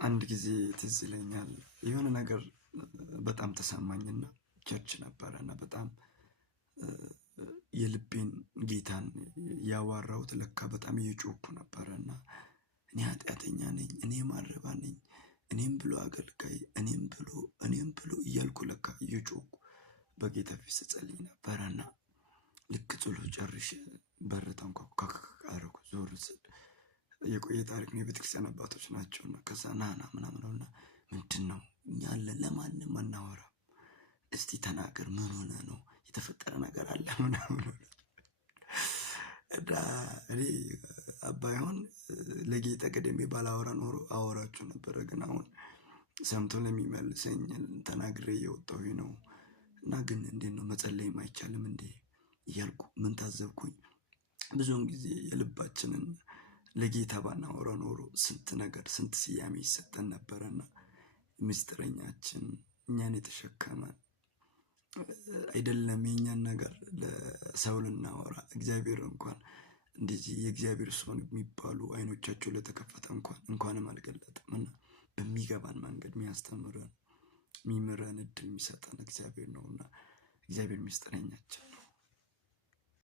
አንድ ጊዜ ትዝ ይለኛል የሆነ ነገር በጣም ተሰማኝና ቸርች ነበረና በጣም የልቤን ጌታን ያዋራሁት ለካ በጣም እየጮኩ ነበርና እኔ ኃጢአተኛ ነኝ፣ እኔ ማረባ ነኝ፣ እኔም ብሎ አገልጋይ፣ እኔም ብሎ እያልኩ ለካ እየጮኩ በጌታ ፊት ስጸልይ ነበርና ልክ ጸሎት ጨርሼ በር ተንኳኳ አረኩ። ዞር ስል የቆየ ታሪክ ነው፣ የቤተክርስቲያን አባቶች ናቸውና ከዛ ናና ምናምንና ምንድነው እኛ ለማንም አናወራ፣ እስቲ ተናገር፣ ምን ሆነ ነው የተፈጠረ ነገር አለ ምናምን እኔ አባይሆን ለጌታ ቀደም ባላወራ ኖሮ አወራችሁ ነበር። ግን አሁን ሰምቶ ለሚመልሰኝ ተናግሬ እየወጣሁኝ ነው እና ግን እንዴት ነው መጸለይ አይቻልም እንዴ እያልኩ ምን ታዘብኩኝ? ብዙውን ጊዜ የልባችንን ለጌታ ባናወራ ኖሮ ስንት ነገር ስንት ስያሜ ይሰጠን ነበርና ምስጢረኛችን እኛን የተሸከመ አይደለም የኛን ነገር ለሰው ልናወራ እግዚአብሔር እንኳን እንደዚህ የእግዚአብሔር ሰው የሚባሉ አይኖቻቸው ለተከፈተ እንኳንም አልገለጠም እና በሚገባን መንገድ የሚያስተምረን የሚምረን እድል የሚሰጠን እግዚአብሔር ነውና እግዚአብሔር ምስጢረኛችን